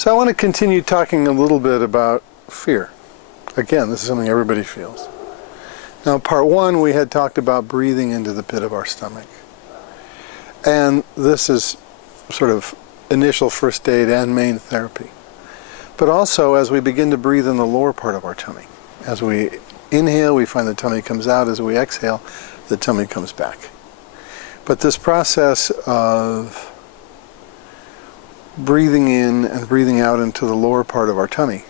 So I want to continue talking a little bit about fear. Again, this is something everybody feels. Now, part one, we had talked about breathing into the pit of our stomach. And this is sort of initial first aid and main therapy. But also, as we begin to breathe in the lower part of our tummy, as we inhale, we find the tummy comes out. As we exhale, the tummy comes back. But this process of breathing in and breathing out into the lower part of our tummy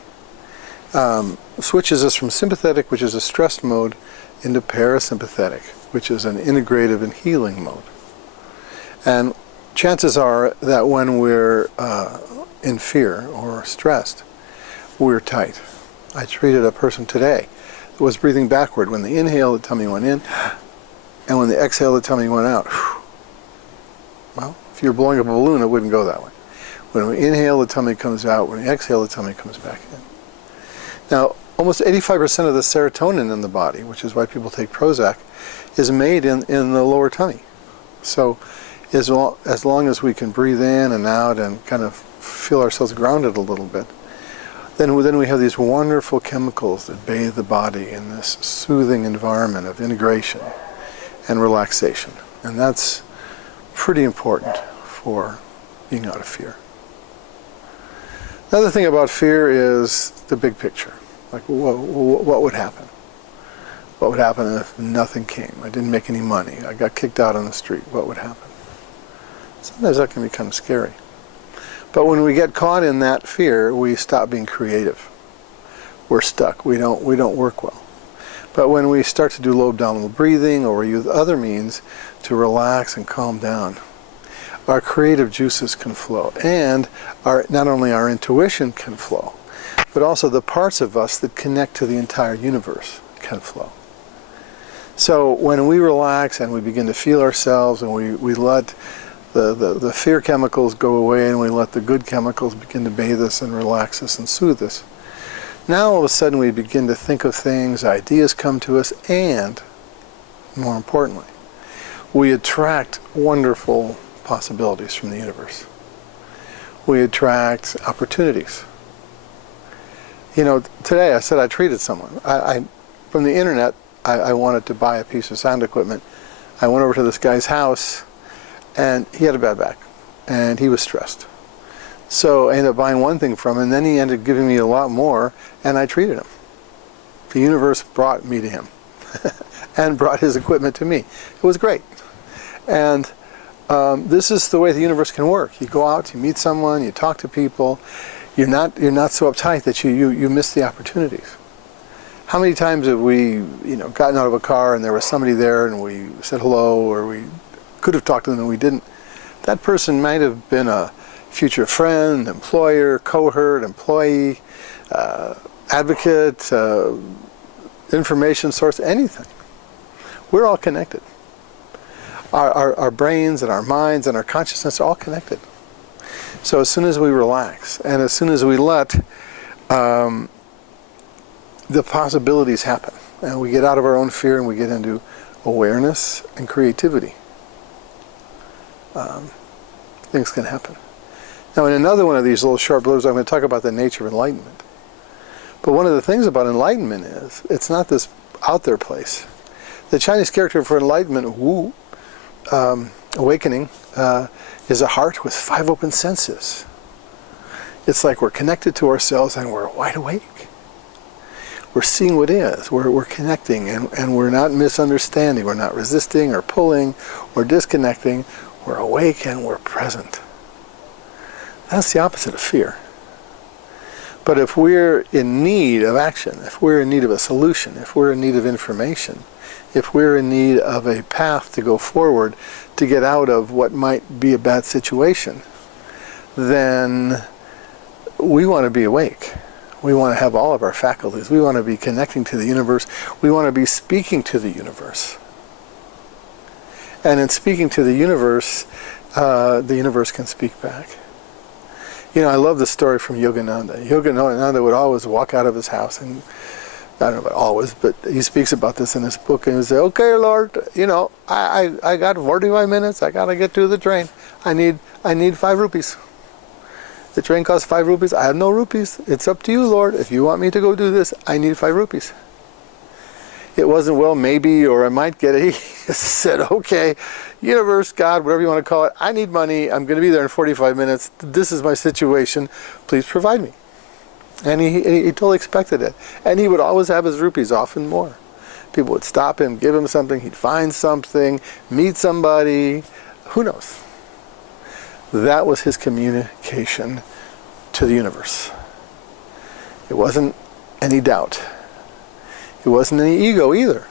switches us from sympathetic, which is a stressed mode, into parasympathetic, which is an integrative and healing mode. And chances are that when we're in fear or stressed, we're tight. I treated a person today that was breathing backward. When they inhale, the tummy went in, and when they exhale, the tummy went out. Well, if you're blowing up a balloon, it wouldn't go that way. When we inhale, the tummy comes out. When we exhale, the tummy comes back in. Now, almost 85% of the serotonin in the body, which is why people take Prozac, is made in the lower tummy. So as long as we can breathe in and out and kind of feel ourselves grounded a little bit, then we have these wonderful chemicals that bathe the body in this soothing environment of integration and relaxation. And that's pretty important for being out of fear. Another thing about fear is the big picture. Like, what would happen? What would happen if nothing came? I didn't make any money. I got kicked out on the street. What would happen? Sometimes that can become scary. But when we get caught in that fear, we stop being creative. We're stuck. We don't work well. But when we start to do low abdominal breathing or use other means to relax and calm down, our creative juices can flow, and not only our intuition can flow, but also the parts of us that connect to the entire universe can flow. So when we relax and we begin to feel ourselves, and we let the fear chemicals go away, and we let the good chemicals begin to bathe us and relax us and soothe us, now all of a sudden we begin to think of things, ideas come to us, and more importantly, we attract wonderful possibilities from the universe. We attract opportunities. You know, today I said I treated someone. From the internet, I wanted to buy a piece of sound equipment. I went over to this guy's house, and he had a bad back, and he was stressed. So I ended up buying one thing from him, and then he ended up giving me a lot more, and I treated him. The universe brought me to him and brought his equipment to me. It was great. And this is the way the universe can work. You go out, you meet someone, you talk to people. You're not so uptight that you miss the opportunities. How many times have we, gotten out of a car and there was somebody there and we said hello, or we could have talked to them and we didn't? That person might have been a future friend, employer, cohort, employee, advocate, information source, anything. We're all connected. Our brains and our minds and our consciousness are all connected. So as soon as we relax and as soon as we let the possibilities happen, and we get out of our own fear and we get into awareness and creativity, things can happen. Now, in another one of these little short blurbs, I'm going to talk about the nature of enlightenment. But one of the things about enlightenment is it's not this out there place. The Chinese character for enlightenment, Wu, awakening, is a heart with 5 open senses. It's like we're connected to ourselves and we're wide awake. We're seeing what is. We're connecting, and we're not misunderstanding. We're not resisting or pulling or disconnecting. We're awake and we're present. That's the opposite of fear. But if we're in need of action, if we're in need of a solution, if we're in need of information, if we're in need of a path to go forward to get out of what might be a bad situation, then we want to be awake. We want to have all of our faculties. We want to be connecting to the universe. We want to be speaking to the universe. And in speaking to the universe can speak back. You know, I love the story from Yogananda. Yogananda would always walk out of his house, and I don't know about always, but he speaks about this in his book, and he would say, "Okay, Lord, I got 45 minutes. I got to get to the train. I need 5 rupees." The train costs 5 rupees. I have no rupees. It's up to you, Lord. If you want me to go do this, I need 5 rupees. It wasn't, well, maybe, or I might get it. He just said, okay, universe, God, whatever you want to call it, I need money. I'm going to be there in 45 minutes. This is my situation. Please provide me. And he totally expected it. And he would always have his rupees, often more. People would stop him, give him something. He'd find something, meet somebody. Who knows? That was his communication to the universe. It wasn't any doubt. It wasn't any ego either.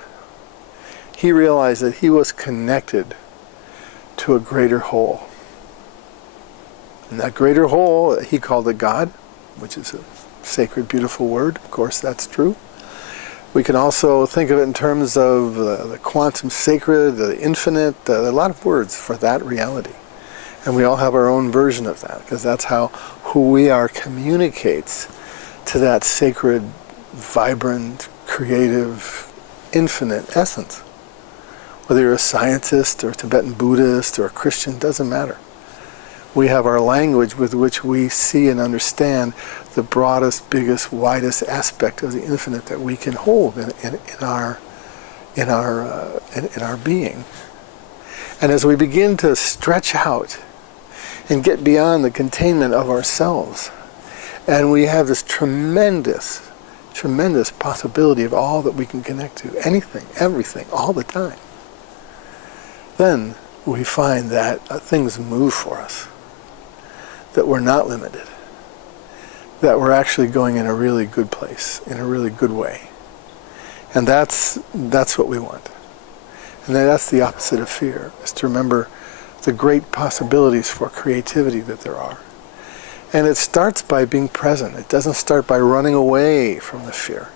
He realized that he was connected to a greater whole. And that greater whole, he called it God, which is a sacred, beautiful word. Of course, that's true. We can also think of it in terms of the quantum sacred, the infinite, a lot of words for that reality. And we all have our own version of that, because that's how who we are communicates to that sacred, vibrant, creative, infinite essence. Whether you're a scientist or a Tibetan Buddhist or a Christian, doesn't matter. We have our language with which we see and understand the broadest, biggest, widest aspect of the infinite that we can hold in our being. And as we begin to stretch out and get beyond the containment of ourselves, and we have this tremendous possibility of all that we can connect to, anything, everything, all the time, then we find that things move for us, that we're not limited, that we're actually going in a really good place, in a really good way. And that's what we want. And that's the opposite of fear, is to remember the great possibilities for creativity that there are. And it starts by being present. It doesn't start by running away from the fear.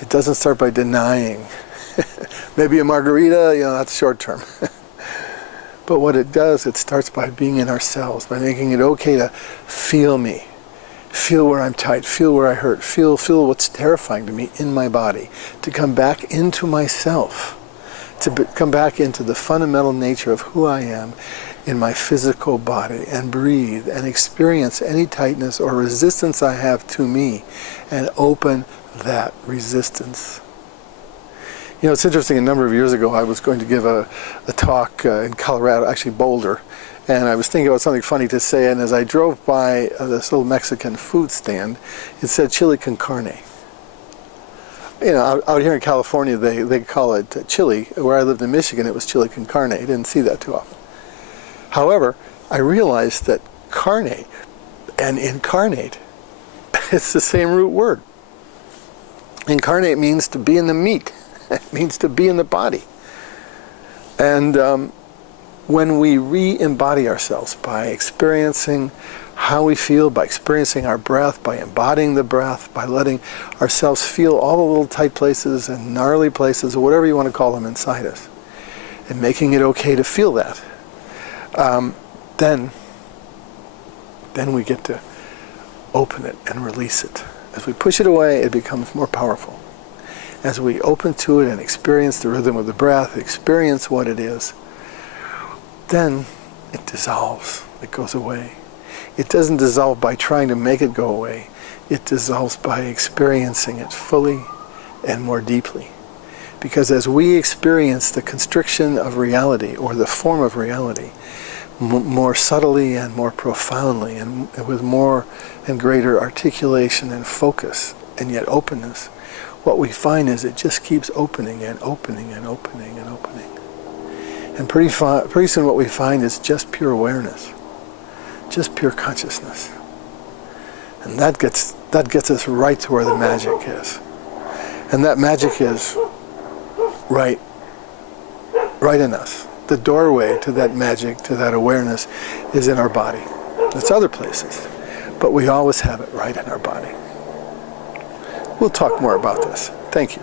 It doesn't start by denying. Maybe a margarita, that's short term. But what it does, it starts by being in ourselves, by making it okay to feel me. Feel where I'm tight, feel where I hurt, feel what's terrifying to me in my body, to come back into myself, to come back into the fundamental nature of who I am in my physical body, and breathe and experience any tightness or resistance I have to me, and open that resistance. It's interesting, a number of years ago I was going to give a talk in Colorado, actually Boulder, and I was thinking about something funny to say, and as I drove by this little Mexican food stand, it said chili con carne. Out here in California they call it chili. Where I lived in Michigan, it was chili con carne. You didn't see that too often. However, I realized that carne and incarnate, it's the same root word. Incarnate means to be in the meat. It means to be in the body. And when we re-embody ourselves by experiencing how we feel, by experiencing our breath, by embodying the breath, by letting ourselves feel all the little tight places and gnarly places, or whatever you want to call them, inside us, and making it okay to feel that, then we get to open it and release it. As we push it away, it becomes more powerful. As we open to it and experience the rhythm of the breath, experience what it is, then it dissolves. It goes away. It doesn't dissolve by trying to make it go away. It dissolves by experiencing it fully and more deeply. Because as we experience the constriction of reality, or the form of reality, more subtly and more profoundly, and with more and greater articulation and focus, and yet openness, what we find is it just keeps opening and opening and opening and opening. And pretty soon what we find is just pure awareness, just pure consciousness. And that gets us right to where the magic is. And that magic is right in us. The doorway to that magic, to that awareness, is in our body. It's other places, but we always have it right in our body. We'll talk more about this. Thank you.